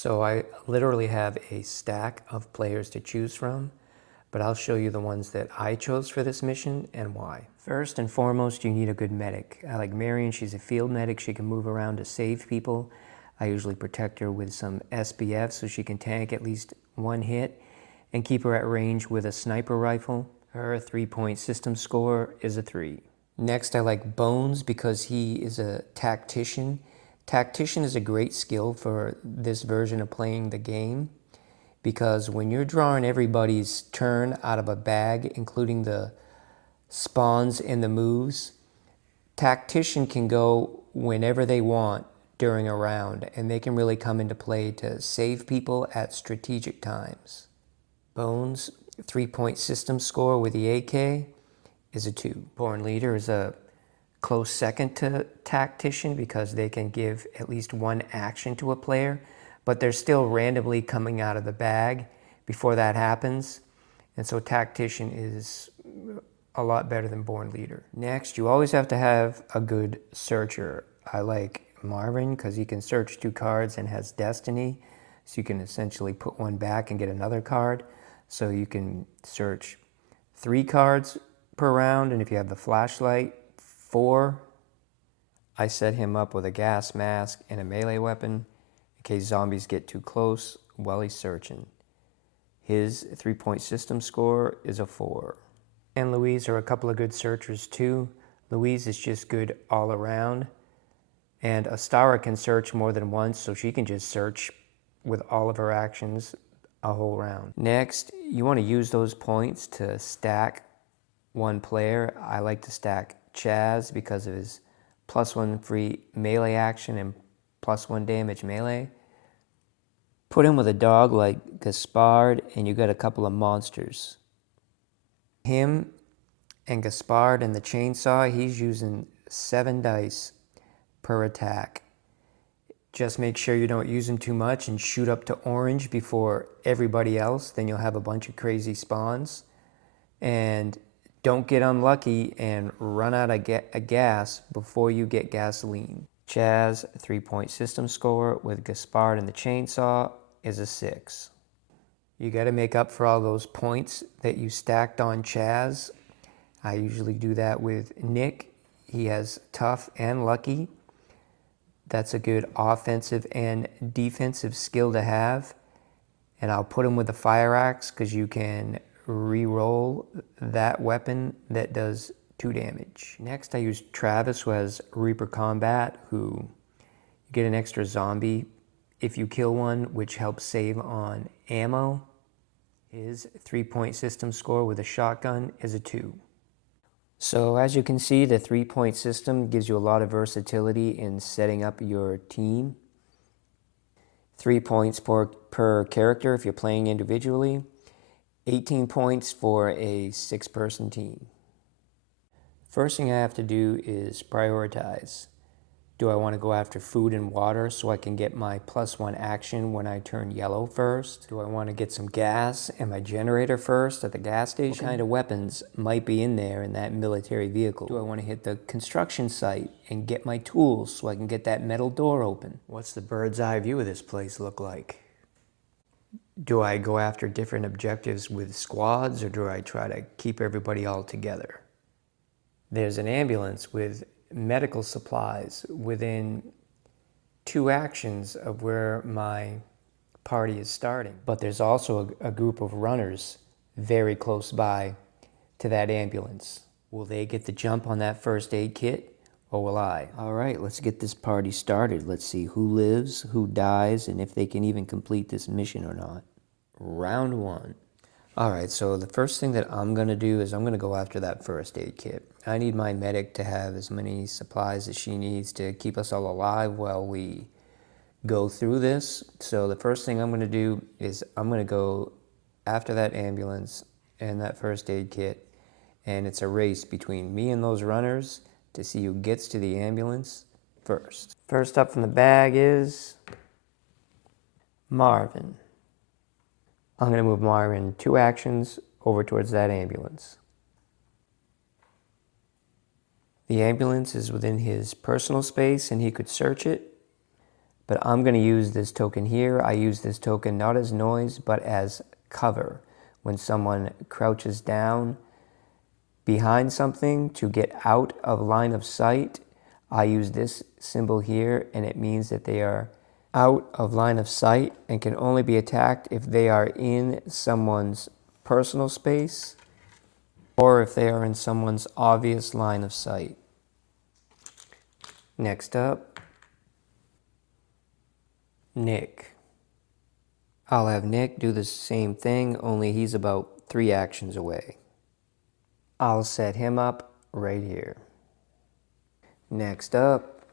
So I literally have a stack of players to choose from, but I'll show you the ones that I chose for this mission and why. First and foremost, you need a good medic. I like Marion, she's a field medic, she can move around to save people. I usually protect her with some SBF so she can tank at least one hit and keep her at range with a sniper rifle. Her 3-point system score is a 3. Next, I like Bones because he is a tactician. Tactician is a great skill for this version of playing the game because when you're drawing everybody's turn out of a bag, including the spawns and the moves, Tactician can go whenever they want during a round, and they can really come into play to save people at strategic times. Bones' 3-point system score with the AK is a 2. Born Leader is a close second to Tactician because they can give at least one action to a player, but they're still randomly coming out of the bag before that happens. And so Tactician is a lot better than Born Leader. Next, you always have to have a good searcher. I like Marvin because he can search 2 cards and has Destiny, so you can essentially put one back and get another card. So you can search 3 cards per round, and if you have the flashlight, 4. I set him up with a gas mask and a melee weapon in case zombies get too close while he's searching. His 3-point system score is a 4. And Louise are a couple of good searchers too. Louise is just good all around. And Astara can search more than once, so she can just search with all of her actions a whole round. Next, you want to use those points to stack one player. I like to stack Chaz because of his +1 free melee action and +1 damage melee. Put him with a dog like Gaspard and you got a couple of monsters. Him and Gaspard and the chainsaw, he's using 7 dice per attack. Just make sure you don't use him too much and shoot up to orange before everybody else, then you'll have a bunch of crazy spawns. And don't get unlucky and run out of gas before you get gasoline. Chaz, 3-point system score with Gaspard and the chainsaw is a 6. You got to make up for all those points that you stacked on Chaz. I usually do that with Nick. He has tough and lucky. That's a good offensive and defensive skill to have. And I'll put him with the fire axe because you can re-roll that weapon that does 2 damage. Next, I use Travis, who has Reaper Combat, who you get an extra zombie if you kill one, which helps save on ammo. His 3-point system score with a shotgun is a 2. So as you can see, the 3-point system gives you a lot of versatility in setting up your team. 3 points per character if you're playing individually. 18 points for a 6-person team. First thing I have to do is prioritize. Do I want to go after food and water so I can get my +1 action when I turn yellow first? Do I want to get some gas and my generator first at the gas station? What kind of weapons might be in there in that military vehicle? Do I want to hit the construction site and get my tools so I can get that metal door open? What's the bird's eye view of this place look like? Do I go after different objectives with squads, or do I try to keep everybody all together? There's an ambulance with medical supplies within 2 actions of where my party is starting. But there's also a group of runners very close by to that ambulance. Will they get the jump on that first aid kit, or will I? All right, let's get this party started. Let's see who lives, who dies, and if they can even complete this mission or not. Round 1. All right, so the first thing that I'm going to do is I'm going to go after that first aid kit. I need my medic to have as many supplies as she needs to keep us all alive while we go through this. So the first thing I'm going to do is I'm going to go after that ambulance and that first aid kit, and it's a race between me and those runners to see who gets to the ambulance first. First up from the bag is Marvin. I'm going to move Marvin 2 actions over towards that ambulance. The ambulance is within his personal space and he could search it, But I'm going to use this token here. I use this token not as noise, but as cover. When someone crouches down behind something to get out of line of sight, I use this symbol here, and it means that they are out of line of sight and can only be attacked if they are in someone's personal space or if they are in someone's obvious line of sight. Next up, Nick. I'll have Nick do the same thing, only he's about 3 actions away. I'll set him up right here. Next up,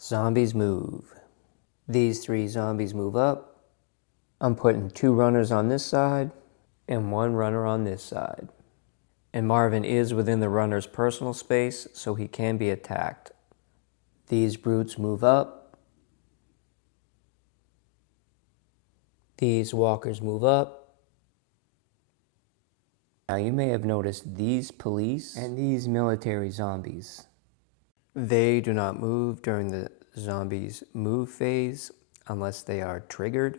zombies move. These 3 zombies move up. I'm putting 2 runners on this side and 1 runner on this side. And Marvin is within the runner's personal space, so he can be attacked. These brutes move up. These walkers move up. Now you may have noticed these police and these military zombies. They do not move during the zombies move phase unless they are triggered.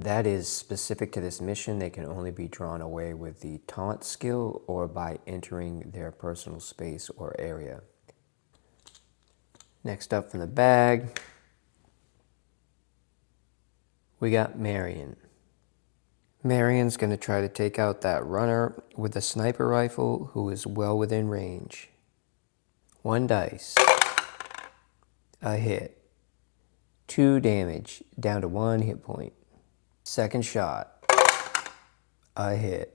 That is specific to this mission. They can only be drawn away with the taunt skill or by entering their personal space or area. Next up from the bag, we got Marion. Marion's going to try to take out that runner with a sniper rifle who is well within range. 1 dice. A hit. 2 damage, down to 1 hit point. Second shot. A hit.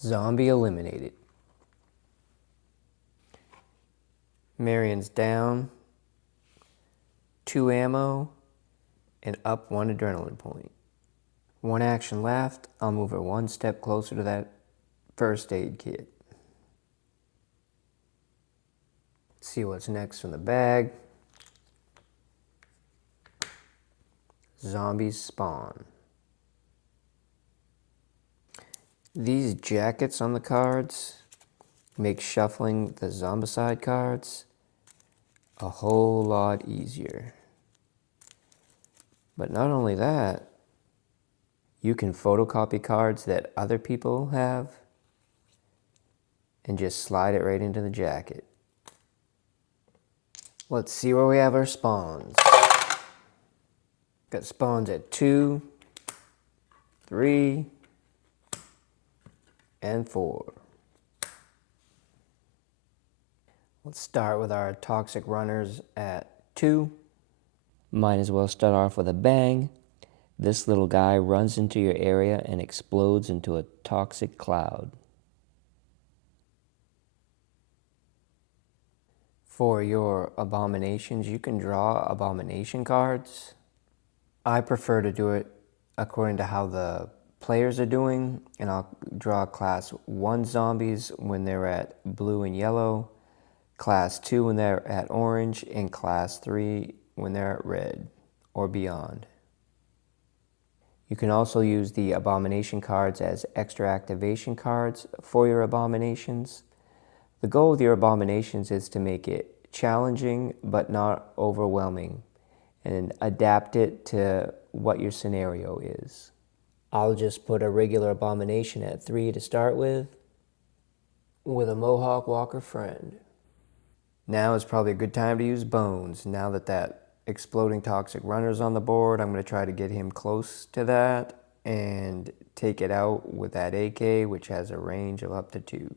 Zombie eliminated. Marion's down. 2 ammo and up 1 adrenaline point. 1 action left. I'll move her 1 step closer to that first aid kit. See what's next from the bag. Zombies spawn. These jackets on the cards make shuffling the Zombicide cards a whole lot easier. But not only that, you can photocopy cards that other people have and just slide it right into the jacket. Let's see where we have our spawns. Got spawns at 2, 3, and 4. Let's start with our toxic runners at 2. Might as well start off with a bang. This little guy runs into your area and explodes into a toxic cloud. For your abominations, you can draw abomination cards. I prefer to do it according to how the players are doing, and I'll draw class 1 zombies when they're at blue and yellow, class 2 when they're at orange, and class 3 when they're at red or beyond. You can also use the abomination cards as extra activation cards for your abominations. The goal with your abominations is to make it challenging but not overwhelming, and adapt it to what your scenario is. I'll just put a regular abomination at 3 to start with a Mohawk Walker friend. Now is probably a good time to use bones. Now that exploding toxic runner's on the board, I'm going to try to get him close to that and take it out with that AK, which has a range of up to 2.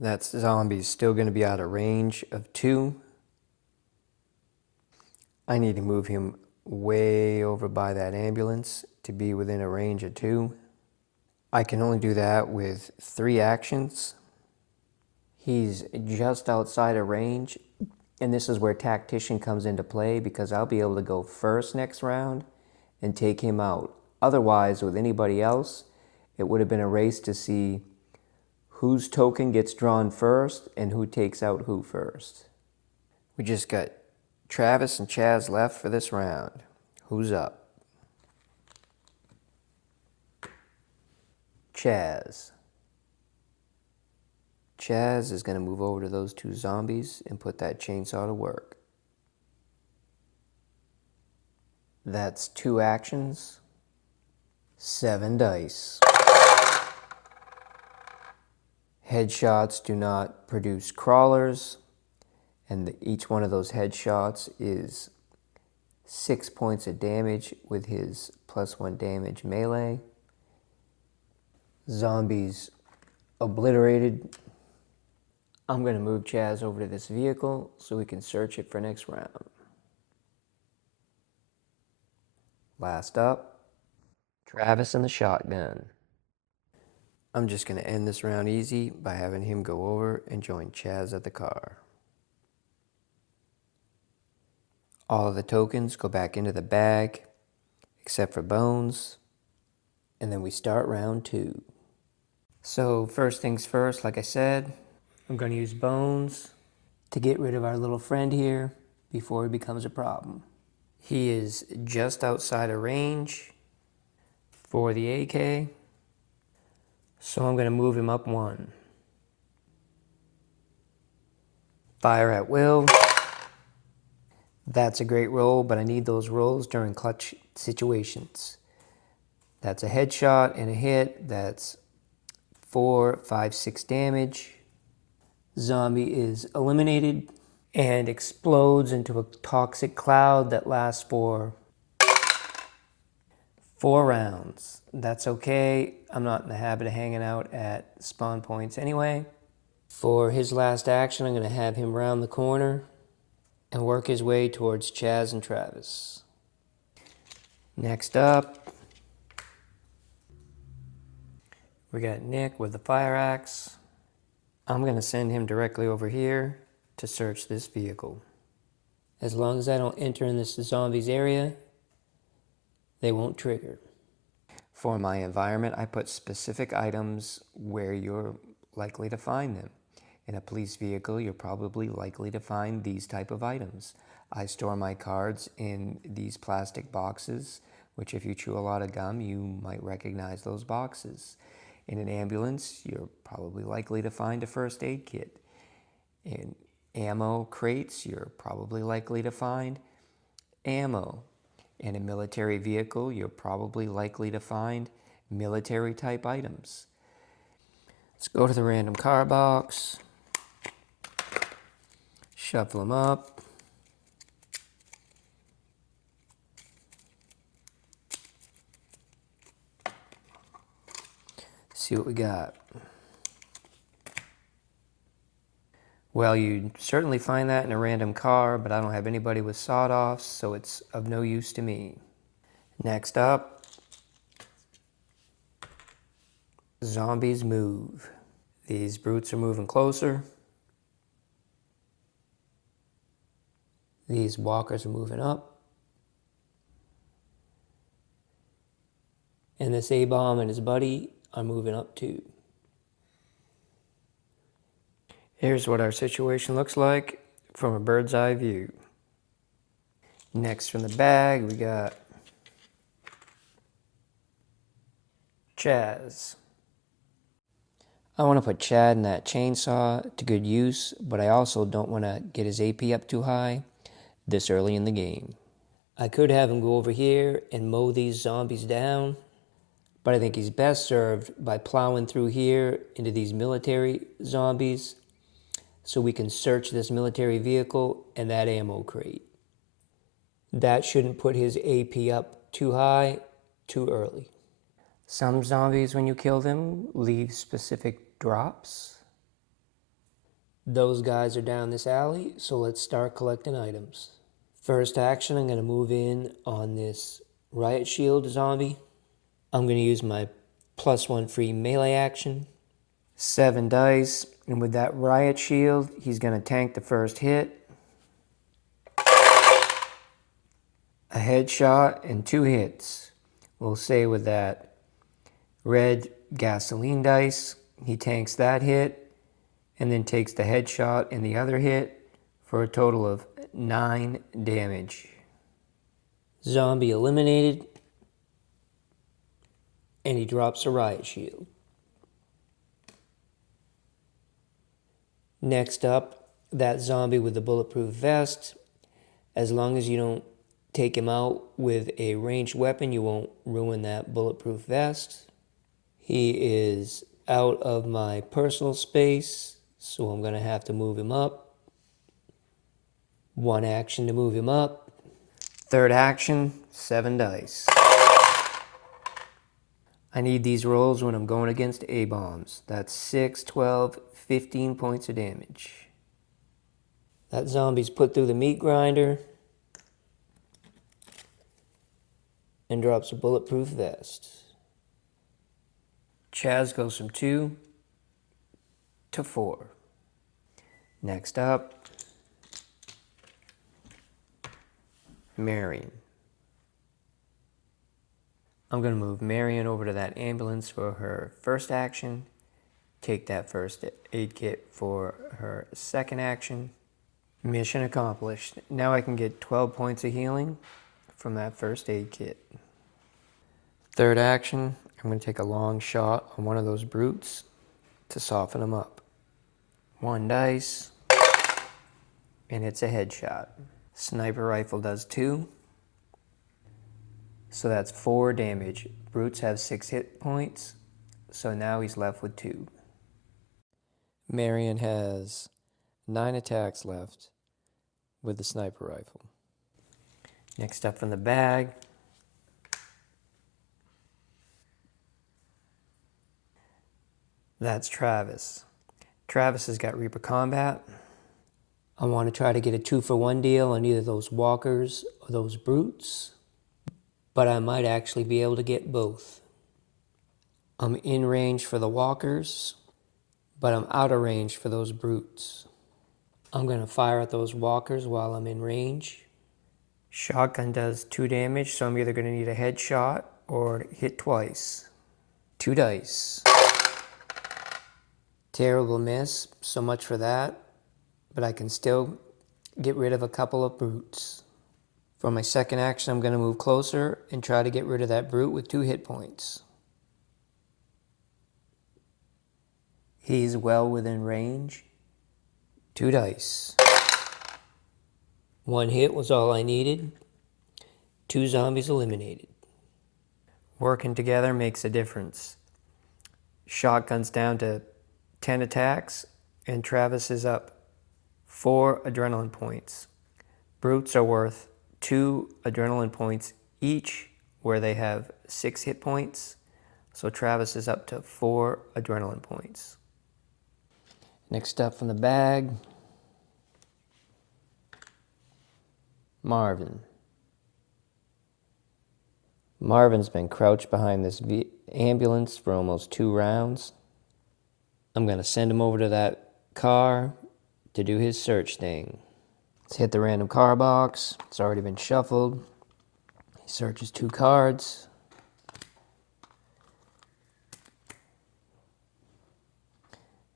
That zombie's still going to be out of range of 2. I need to move him way over by that ambulance to be within a range of 2. I can only do that with 3 actions. He's just outside of range, and this is where Tactician comes into play, because I'll be able to go first next round and take him out. Otherwise, with anybody else, it would have been a race to see whose token gets drawn first and who takes out who first. We just got Travis and Chaz left for this round. Who's up? Chaz. Chaz is going to move over to those two zombies and put that chainsaw to work. That's 2 actions, 7 dice. Headshots do not produce crawlers, and each one of those headshots is 6 points of damage with his +1 damage melee. Zombies obliterated. I'm going to move Chaz over to this vehicle so we can search it for next round. Last up, Travis and the shotgun. I'm just going to end this round easy by having him go over and join Chaz at the car. All of the tokens go back into the bag, except for Bones, and then we start round 2. So first things first, like I said, I'm going to use Bones to get rid of our little friend here before he becomes a problem. He is just outside of range for the AK, so I'm going to move him up 1. Fire at will. That's a great roll, but I need those rolls during clutch situations. That's a headshot and a hit. That's 4, 5, 6 damage. Zombie is eliminated and explodes into a toxic cloud that lasts for 4 rounds. That's okay. I'm not in the habit of hanging out at spawn points anyway. For his last action, I'm going to have him round the corner and work his way towards Chaz and Travis. Next up, we got Nick with the fire axe. I'm going to send him directly over here to search this vehicle. As long as I don't enter in this zombies area, they won't trigger. For my environment, I put specific items where you're likely to find them. In a police vehicle, you're probably likely to find these type of items. I store my cards in these plastic boxes, which if you chew a lot of gum, you might recognize those boxes. In an ambulance, you're probably likely to find a first aid kit. In ammo crates, you're probably likely to find ammo. In a military vehicle, you're probably likely to find military type items. Let's go to the random car box. Shuffle them up. See what we got. Well, you'd certainly find that in a random car, but I don't have anybody with sawed-offs, so it's of no use to me. Next up, zombies move. These brutes are moving closer. These walkers are moving up. And this A-bomb and his buddy are moving up too. Here's what our situation looks like from a bird's eye view. Next from the bag, we got Chaz. I want to put Chad in that chainsaw to good use, but I also don't want to get his AP up too high this early in the game. I could have him go over here and mow these zombies down, but I think he's best served by plowing through here into these military zombies so we can search this military vehicle and that ammo crate. That shouldn't put his AP up too high, too early. Some zombies, when you kill them, leave specific drops. Those guys are down this alley, so let's start collecting items. First action, I'm going to move in on this riot shield zombie. I'm going to use my +1 free melee action. 7 dice, and with that riot shield, he's going to tank the first hit. A headshot and 2 hits. We'll say with that red gasoline dice, he tanks that hit and then takes the headshot and the other hit for a total of 9 damage. Zombie eliminated, and he drops a riot shield. Next up, that zombie with the bulletproof vest. As long as you don't take him out with a ranged weapon, you won't ruin that bulletproof vest. He is out of my personal space, so I'm going to have to move him up. One action to move him up. Third action, 7 dice. I need these rolls when I'm going against A-bombs. That's 6, 12, 15 points of damage. That zombie's put through the meat grinder and drops a bulletproof vest. Chaz goes from 2 to 4. Next up, Marion. I'm going to move Marion over to that ambulance for her first action, take that first aid kit for her second action. Mission accomplished. Now I can get 12 points of healing from that first aid kit. Third action, I'm going to take a long shot on one of those brutes to soften them up. 1 dice, and it's a headshot. Sniper rifle does 2, so that's 4 damage. Brutes have 6 hit points, so now he's left with 2. Marion has 9 attacks left with the sniper rifle. Next up from the bag, that's Travis. Travis has got Reaper Combat. I want to try to get a 2-for-1 deal on either those walkers or those brutes, but I might actually be able to get both. I'm in range for the walkers, but I'm out of range for those brutes. I'm going to fire at those walkers while I'm in range. Shotgun does 2 damage, so I'm either going to need a headshot or hit twice. 2 dice. Terrible miss, so much for that, but I can still get rid of a couple of brutes. For my second action, I'm going to move closer and try to get rid of that brute with 2 hit points. He's well within range. 2 dice. 1 hit was all I needed. 2 zombies eliminated. Working together makes a difference. Shotgun's down to 10 attacks, and Travis is up 4 adrenaline points. Brutes are worth 2 adrenaline points each, where they have 6 hit points. So Travis is up to 4 adrenaline points. Next up from the bag, Marvin. Marvin's been crouched behind this ambulance for almost 2 rounds. I'm going to send him over to that car to do his search thing. Let's hit the random car box. It's already been shuffled. He searches 2 cards.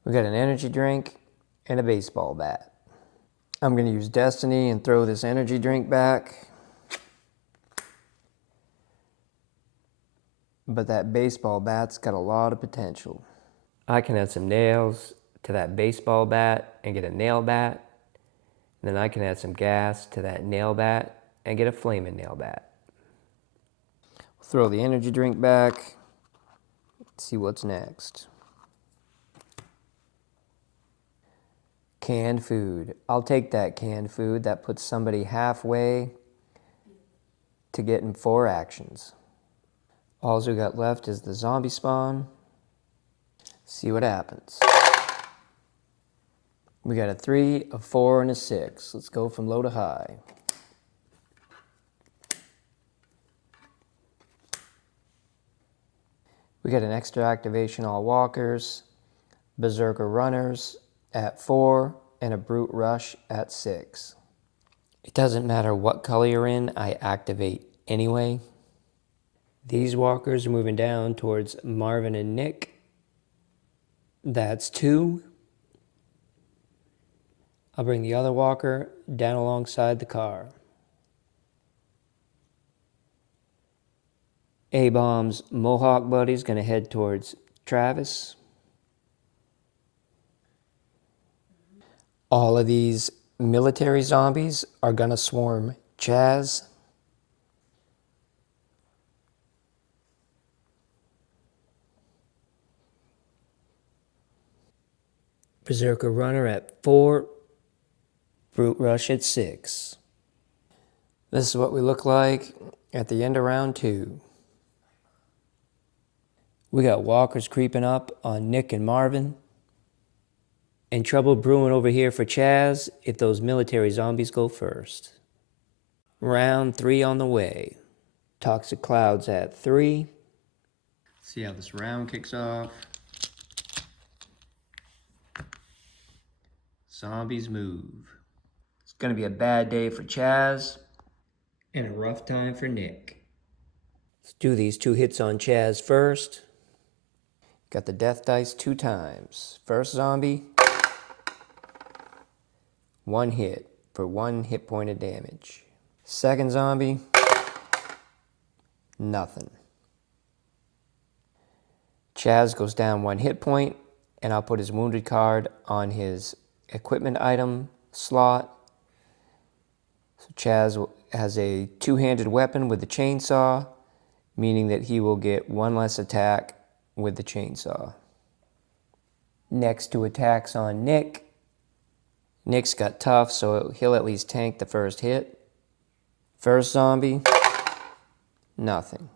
We got an energy drink and a baseball bat. I'm going to use Destiny and throw this energy drink back. But that baseball bat's got a lot of potential. I can add some nails to that baseball bat and get a nail bat. And then I can add some gas to that nail bat and get a flaming nail bat. Throw the energy drink back. Let's see what's next. Canned food. I'll take that canned food. That puts somebody halfway to getting 4 actions. All we got left is the zombie spawn. See what happens. We got a 3, a 4, and a 6. Let's go from low to high. We got an extra activation all walkers, berserker runners at 4, and a brute rush at 6. It doesn't matter what color you're in, I activate anyway. These walkers are moving down towards Marvin and Nick. That's 2. I'll bring the other walker down alongside the car. A-Bomb's Mohawk buddy's going to head towards Travis. All of these military zombies are gonna swarm Chaz. Berserker Runner at 4, Brute Rush at 6. This is what we look like at the end of round 2. We got walkers creeping up on Nick and Marvin. And trouble brewing over here for Chaz if those military zombies go first. Round 3 on the way. Toxic Clouds at 3. See how this round kicks off. Zombies move. It's gonna be a bad day for Chaz and a rough time for Nick. Let's do these 2 hits on Chaz first. Got the death dice 2 times. First zombie, 1 hit for 1 hit point of damage. Second zombie, nothing. Chaz goes down 1 hit point, and I'll put his wounded card on his equipment item slot. So Chaz has a 2-handed weapon with the chainsaw, meaning that he will get 1 less attack with the chainsaw. Next to attacks on Nick. Nick's got tough, so he'll at least tank the first hit. First zombie, nothing.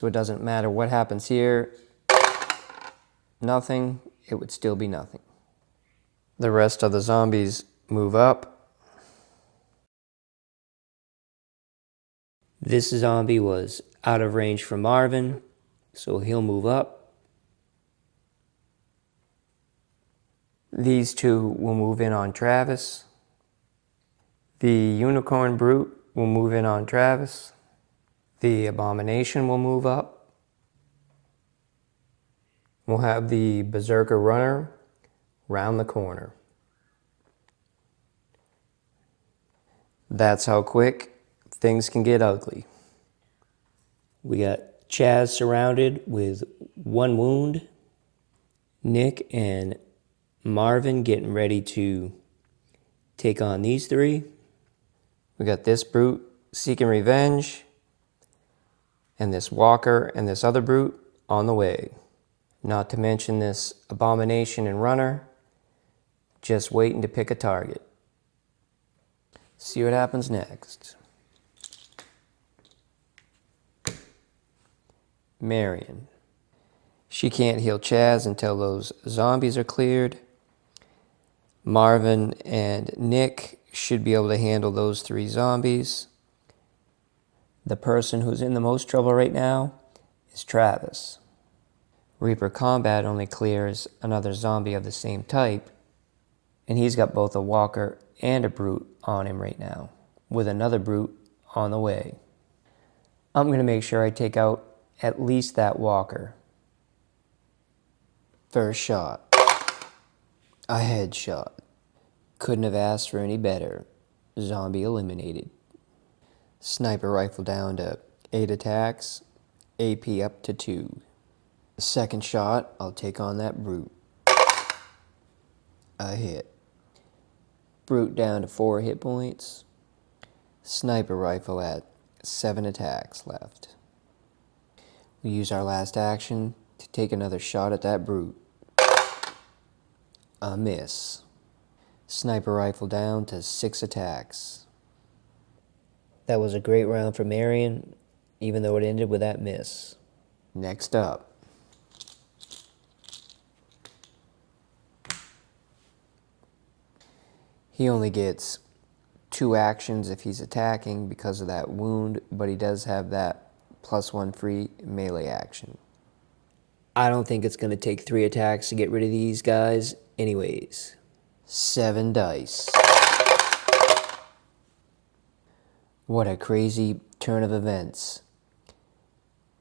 So it doesn't matter what happens here. Nothing, it would still be nothing. The rest of the zombies move up. This zombie was out of range for Marvin, so he'll move up. These 2 will move in on Travis. The Unicorn Brute will move in on Travis. The Abomination will move up. We'll have the Berserker Runner round the corner. That's how quick things can get ugly. We got Chaz surrounded with 1 wound. Nick and Marvin getting ready to take on these 3. We got this brute seeking revenge, and this walker and this other brute on the way. Not to mention this Abomination and Runner just waiting to pick a target. See what happens next. Marion. She can't heal Chaz until those zombies are cleared. Marvin and Nick should be able to handle those 3 zombies. The person who's in the most trouble right now is Travis. Reaper Combat only clears another zombie of the same type, and he's got both a walker and a brute on him right now, with another brute on the way. I'm going to make sure I take out at least that walker. First shot. A headshot. Couldn't have asked for any better. Zombie eliminated. Sniper rifle down to 8 attacks. AP up to 2. The second shot, I'll take on that brute. A hit. Brute down to 4 hit points. Sniper rifle at 7 attacks left. We use our last action to take another shot at that brute. A miss. Sniper rifle down to 6 attacks. That was a great round for Marion, even though it ended with that miss. Next up. He only gets 2 actions if he's attacking because of that wound, but he does have that +1 free melee action. I don't think it's going to take 3 attacks to get rid of these guys anyways. 7 dice. What a crazy turn of events.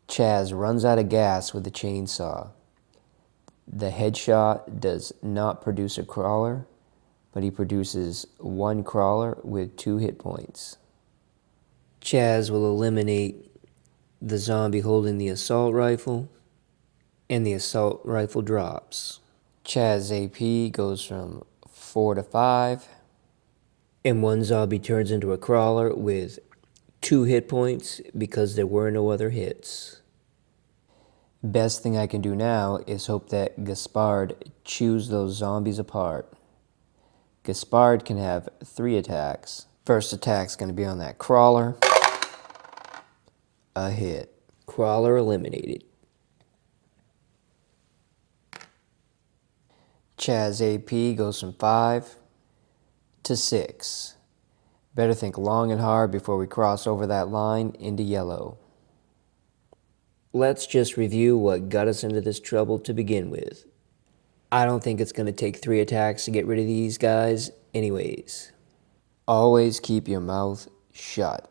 Chaz runs out of gas with the chainsaw. The headshot does not produce a crawler, but he produces 1 crawler with 2 hit points. Chaz will eliminate the zombie holding the assault rifle, and the assault rifle drops. Chaz's AP goes from 4 to 5. And one zombie turns into a crawler with 2 hit points because there were no other hits. Best thing I can do now is hope that Gaspard chews those zombies apart. Gaspard can have 3 attacks. First attack's going to be on that crawler. A hit. Crawler eliminated. Chaz AP goes from 5 to 6. Better think long and hard before we cross over that line into yellow. Let's just review what got us into this trouble to begin with. I don't think it's going to take 3 attacks to get rid of these guys anyways. Always keep your mouth shut.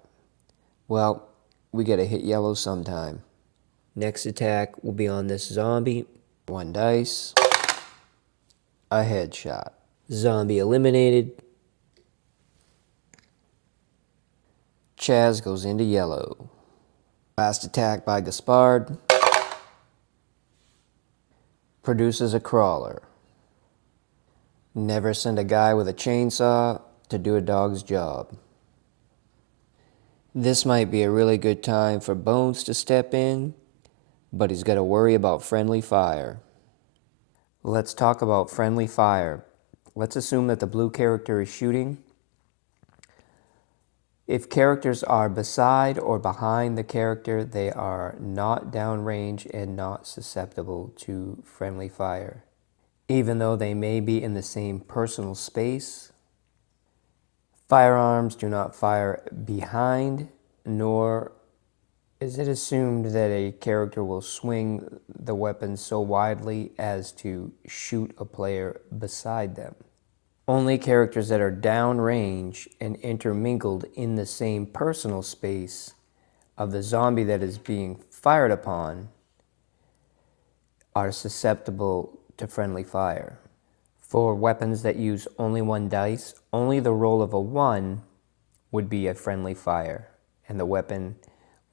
Well, we gotta hit yellow sometime. Next attack will be on this zombie. 1 dice. A headshot. Zombie eliminated. Chaz goes into yellow. Last attack by Gaspard. Produces a crawler. Never send a guy with a chainsaw to do a dog's job. This might be a really good time for Bones to step in, but he's got to worry about friendly fire. Let's talk about friendly fire. Let's assume that the blue character is shooting. If characters are beside or behind the character, they are not downrange and not susceptible to friendly fire. Even though they may be in the same personal space, firearms do not fire behind, nor is it assumed that a character will swing the weapon so widely as to shoot a player beside them. Only characters that are downrange and intermingled in the same personal space of the zombie that is being fired upon are susceptible to friendly fire. For weapons that use only 1 dice, only the roll of a 1 would be a friendly fire, and the weapon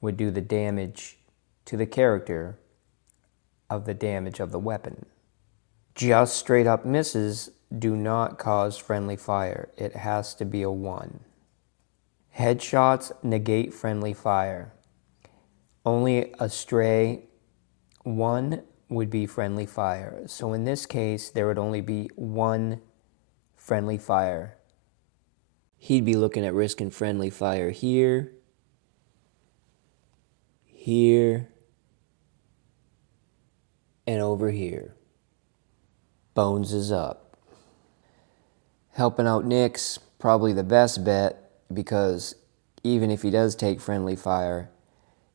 would do the damage to the character of the damage of the weapon. Just straight up misses do not cause friendly fire. It has to be a 1. Headshots negate friendly fire. Only a stray 1 would be friendly fire. So in this case, there would only be 1 friendly fire. He'd be looking at risking friendly fire here, here, and over here. Bones is up. Helping out Nick's probably the best bet, because even if he does take friendly fire,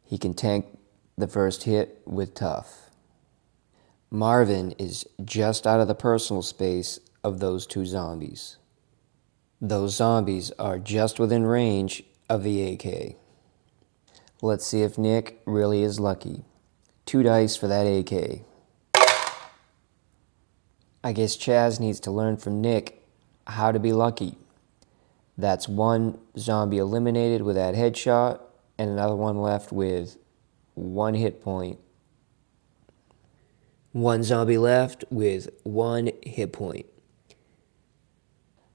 he can tank the first hit with tough. Marvin is just out of the personal space of those 2 zombies. Those zombies are just within range of the AK. Let's see if Nick really is lucky. 2 dice for that AK. I guess Chaz needs to learn from Nick how to be lucky. That's 1 zombie eliminated with that headshot, and another one left with 1 hit point. 1 zombie left with 1 hit point.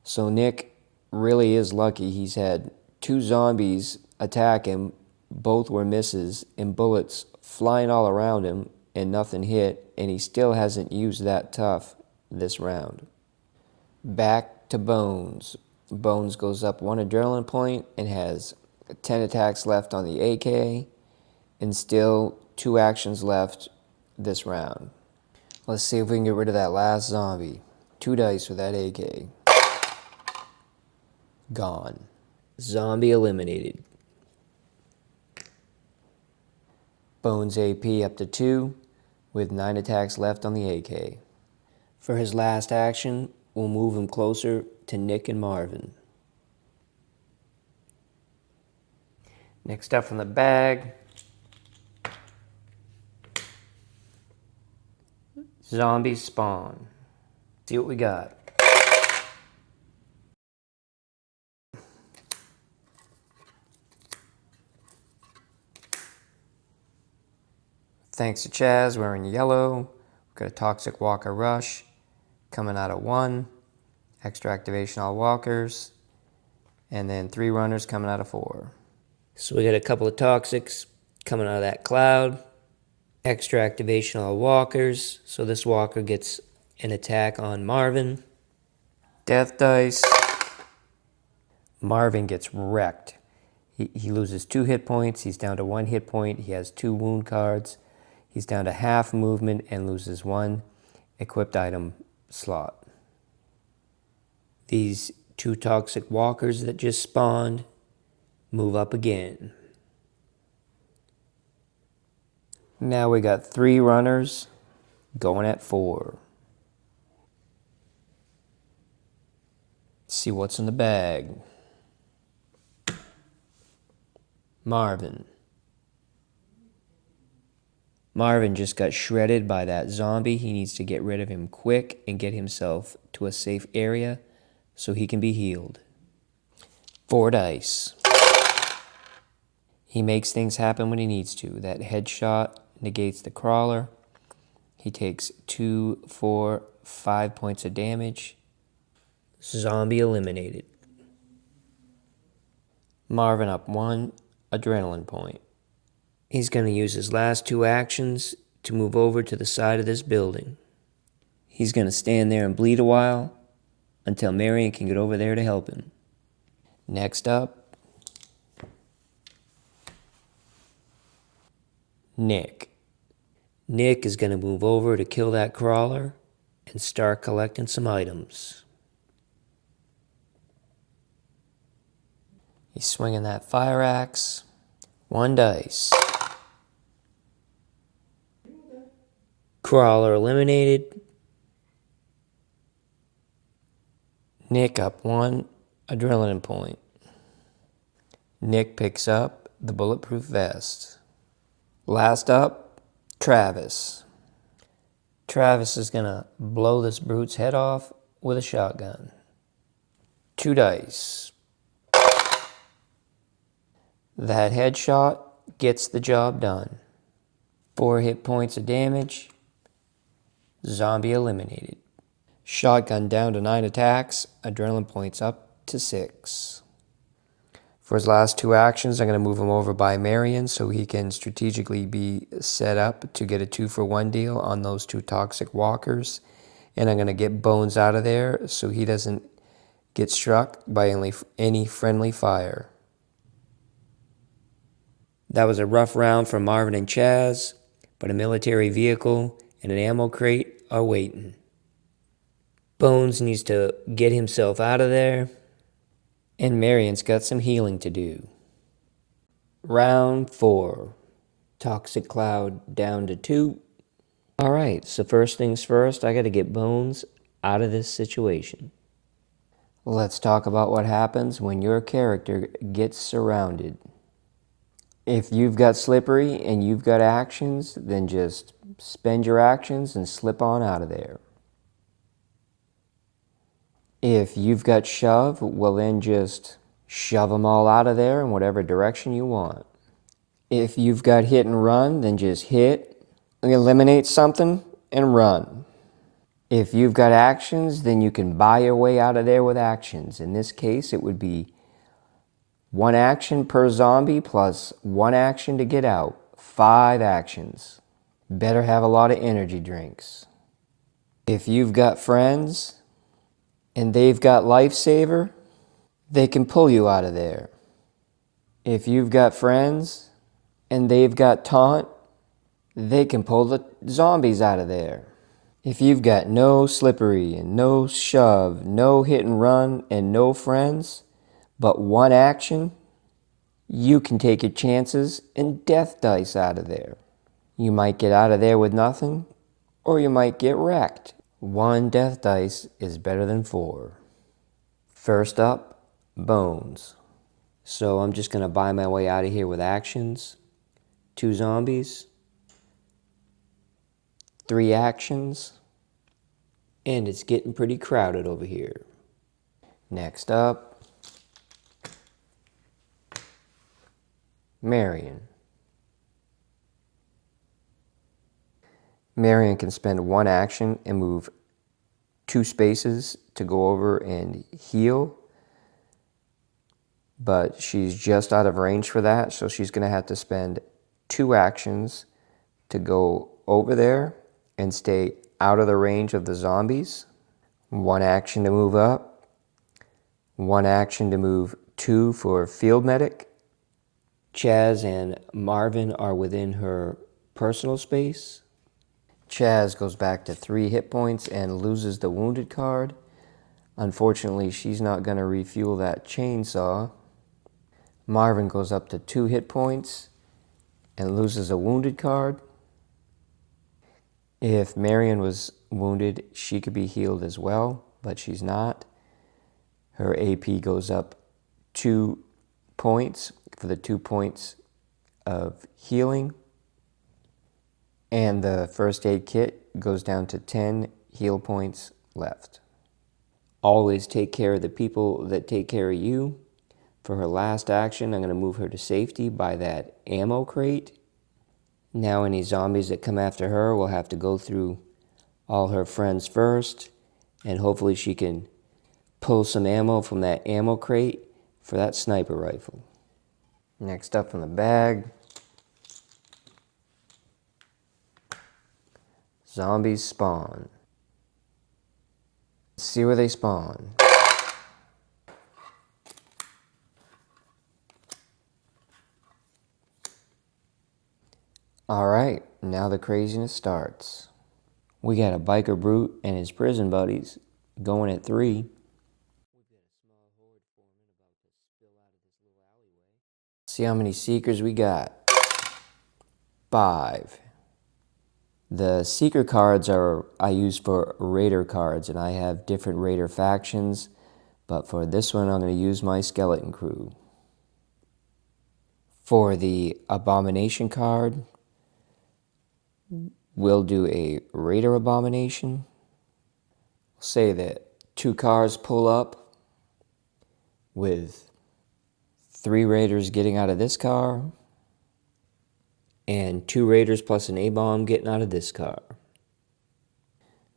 So Nick really is lucky. He's had 2 zombies attack him, both were misses, and bullets flying all around him, and nothing hit, and he still hasn't used that tough this round. Back to Bones. Bones goes up 1 adrenaline point and has 10 attacks left on the AK, and still 2 actions left this round. Let's see if we can get rid of that last zombie. 2 dice for that AK. Gone. Zombie eliminated. Bones AP up to 2 with 9 attacks left on the AK. For his last action, we'll move him closer to Nick and Marvin. Next up from the bag, zombies spawn. See what we got. Thanks to Chaz, we're in yellow. We've got a Toxic Walker Rush coming out of 1. Extra activation all walkers, and then 3 runners coming out of 4. So we got a couple of toxics coming out of that cloud. Extra activation all walkers, so this walker gets an attack on Marvin. Death dice. Marvin gets wrecked. He loses 2 hit points. He's down to 1 hit point. He has 2 wound cards. He's down to half movement and loses 1 equipped item slot. These 2 toxic walkers that just spawned move up again. Now we got 3 runners going at 4. Let's see what's in the bag. Marvin. Marvin just got shredded by that zombie. He needs to get rid of him quick and get himself to a safe area so he can be healed. 4 dice. He makes things happen when he needs to. That headshot negates the crawler. He takes 2, 4, 5 points of damage. Zombie eliminated. Marvin up 1 adrenaline point. He's going to use his last 2 actions to move over to the side of this building. He's going to stand there and bleed a while until Marion can get over there to help him. Next up, Nick. Nick is going to move over to kill that crawler and start collecting some items. He's swinging that fire axe. 1 dice. Crawler eliminated. Nick up 1 adrenaline point. Nick picks up the bulletproof vest. Last up, Travis. Travis is gonna blow this brute's head off with a shotgun. 2 dice. That headshot gets the job done. 4 hit points of damage. Zombie eliminated. Shotgun down to 9 attacks. Adrenaline points up to 6. For his last 2 actions, I'm going to move him over by Marion so he can strategically be set up to get a 2-for-1 deal on those 2 toxic walkers. And I'm going to get Bones out of there so he doesn't get struck by any friendly fire. That was a rough round for Marvin and Chaz, but a military vehicle and an ammo crate are waiting. Bones needs to get himself out of there, and Marion's got some healing to do. Round 4. Toxic cloud down to 2. Alright, so first things first, I gotta get Bones out of this situation. Let's talk about what happens when your character gets surrounded. If you've got slippery and you've got actions, then just spend your actions and slip on out of there. If you've got shove, well then just shove them all out of there in whatever direction you want. If you've got hit and run, then just hit, eliminate something, and run. If you've got actions, then you can buy your way out of there with actions. In this case, it would be 1 action per zombie plus 1 action to get out. 5 actions. Better have a lot of energy drinks. If you've got friends and they've got Lifesaver, they can pull you out of there. If you've got friends and they've got Taunt, they can pull the zombies out of there. If you've got no slippery and no shove, no hit and run and no friends, but 1 action, you can take your chances and death dice out of there. You might get out of there with nothing, or you might get wrecked. 1 death dice is better than 4. First up, Bones. So I'm just gonna buy my way out of here with actions. 2 zombies. 3 actions. And it's getting pretty crowded over here. Next up, Marion. Marion can spend 1 action and move 2 spaces to go over and heal, but she's just out of range for that, so she's going to have to spend 2 actions to go over there and stay out of the range of the zombies. 1 action to move up, 1 action to move 2 for field medic. Chaz and Marvin are within her personal space. Chaz goes back to 3 hit points and loses the wounded card. Unfortunately, she's not going to refuel that chainsaw. Marvin goes up to 2 hit points and loses a wounded card. If Marion was wounded, she could be healed as well, but she's not. Her AP goes up 2 points for the 2 points of healing. And the first aid kit goes down to 10 heal points left. Always take care of the people that take care of you. For her last action, I'm going to move her to safety by that ammo crate. Now any zombies that come after her will have to go through all her friends first, and hopefully she can pull some ammo from that ammo crate for that sniper rifle. Next up in the bag, zombies spawn. Let's see where they spawn. Alright, now the craziness starts. We got a biker brute and his prison buddies going at 3. See how many seekers we got. 5. The seeker cards I use for raider cards, and I have different raider factions, but for this one I'm going to use my skeleton crew. For the abomination card, we'll do a raider abomination. Say that 2 cars pull up with 3 raiders getting out of this car and 2 raiders plus an A-bomb getting out of this car.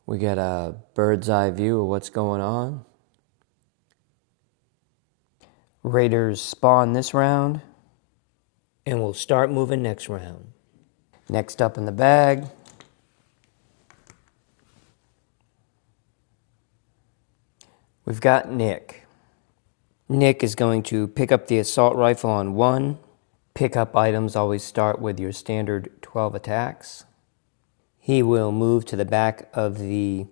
We got a bird's eye view of what's going on. Raiders spawn this round, and we'll start moving next round. Next up in the bag, we've got Nick. Nick is going to pick up the assault rifle on 1. Pickup items always start with your standard 12 attacks. He will move to the back of the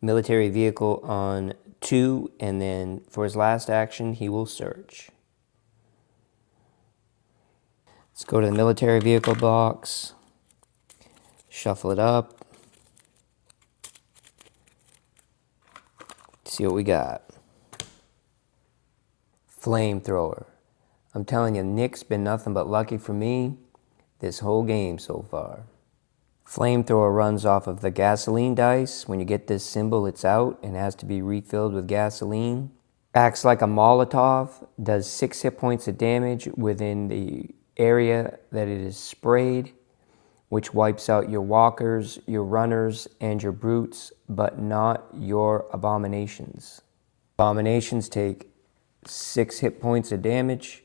military vehicle on 2, and then for his last action, he will search. Let's go to the military vehicle box, shuffle it up, see what we got. Flamethrower. I'm telling you, Nick's been nothing but lucky for me this whole game so far. Flamethrower runs off of the gasoline dice. When you get this symbol, it's out and has to be refilled with gasoline. Acts like a Molotov, does 6 hit points of damage within the area that it is sprayed, which wipes out your walkers, your runners, and your brutes, but not your abominations. Abominations take 6 hit points of damage.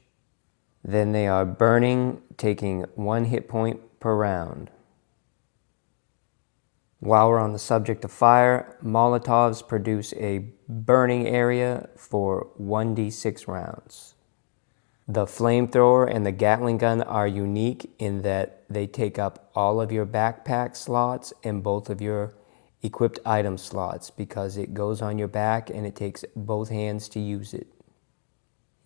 Then they are burning, taking 1 hit point per round. While we're on the subject of fire, Molotovs produce a burning area for 1d6 rounds. The flamethrower and the Gatling gun are unique in that they take up all of your backpack slots and both of your equipped item slots because it goes on your back and it takes both hands to use it.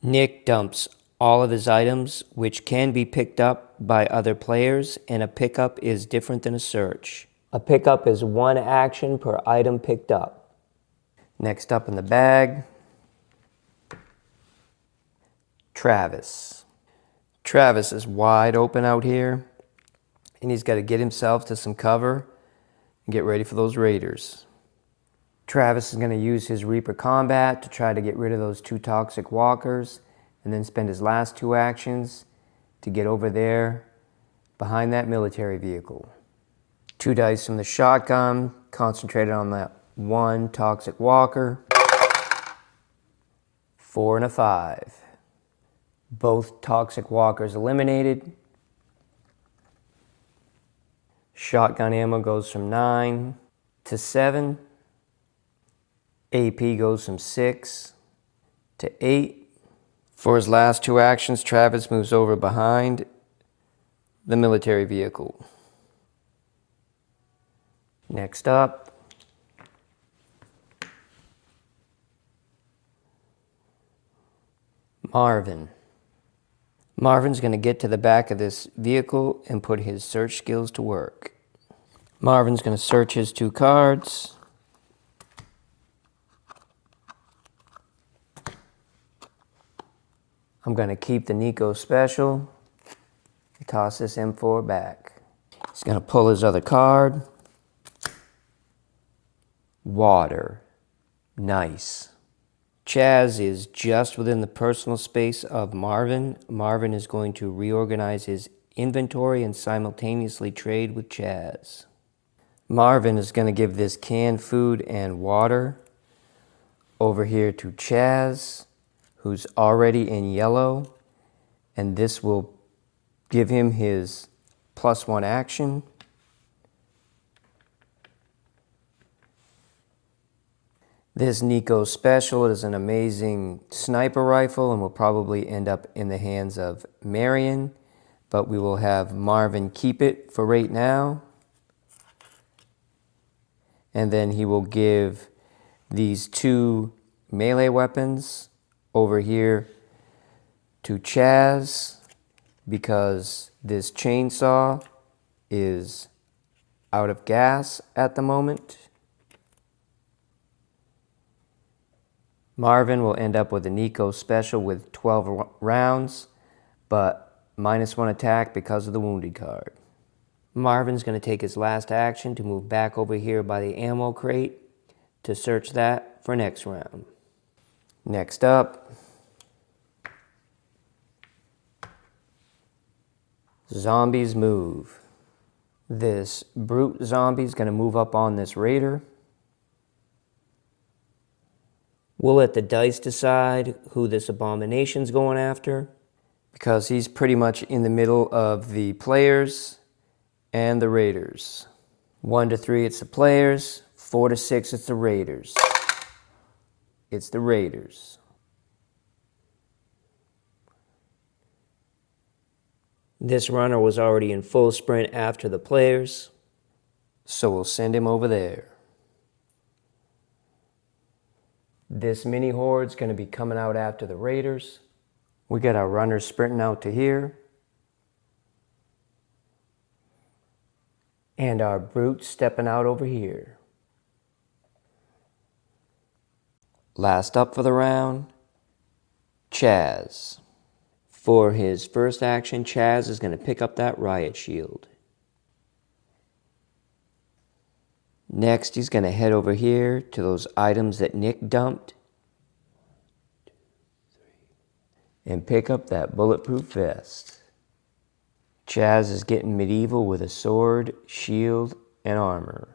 Nick dumps all of his items, which can be picked up by other players, and a pickup is different than a search. A pickup is 1 action per item picked up. Next up in the bag, Travis. Travis is wide open out here, and he's got to get himself to some cover and get ready for those raiders. Travis is going to use his Reaper Combat to try to get rid of those 2 toxic walkers, and then spend his last 2 actions to get over there behind that military vehicle. 2 dice from the shotgun, concentrated on that 1 toxic walker, 4 and a 5. Both toxic walkers eliminated. Shotgun ammo goes from 9 to 7. AP goes from 6 to 8. For his last 2 actions, Travis moves over behind the military vehicle. Next up, Marvin. Marvin's going to get to the back of this vehicle and put his search skills to work. Marvin's going to search his 2 cards. I'm going to keep the Nico Special and toss this M4 back. He's going to pull his other card. Water. Nice. Chaz is just within the personal space of Marvin. Marvin is going to reorganize his inventory and simultaneously trade with Chaz. Marvin is going to give this canned food and water over here to Chaz, who's already in yellow, and this will give him his +1 action. This Nico Special is an amazing sniper rifle and will probably end up in the hands of Marion, but we will have Marvin keep it for right now. And then he will give these 2 melee weapons over here to Chaz because this chainsaw is out of gas at the moment. Marvin will end up with a Nico Special with 12 rounds, but -1 attack because of the wounded card. Marvin's going to take his last action to move back over here by the ammo crate to search that for next round. Next up, Zombies move. This brute zombie is going to move up on this raider. We'll let the dice decide who this abomination's going after, because he's pretty much in the middle of the players and the raiders. 1 to 3, it's the players. 4 to 6, it's the raiders. It's the raiders. This runner was already in full sprint after the players, so we'll send him over there. This mini horde's going to be coming out after the raiders. We got our runners sprinting out to here. And our brutes stepping out over here. Last up for the round, Chaz. For his first action, Chaz is going to pick up that riot shield. Next, he's going to head over here to those items that Nick dumped and pick up that bulletproof vest. Chaz is getting medieval with a sword, shield, and armor.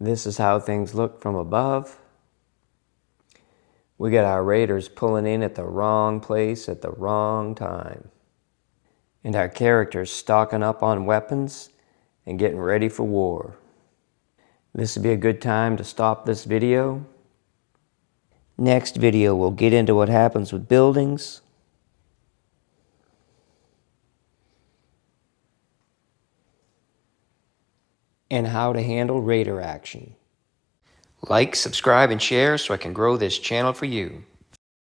This is how things look from above. We got our raiders pulling in at the wrong place at the wrong time. And our characters stocking up on weapons and getting ready for war. This would be a good time to stop this video. Next video, we'll get into what happens with buildings, and how to handle raider action. Like, subscribe, and share so I can grow this channel for you.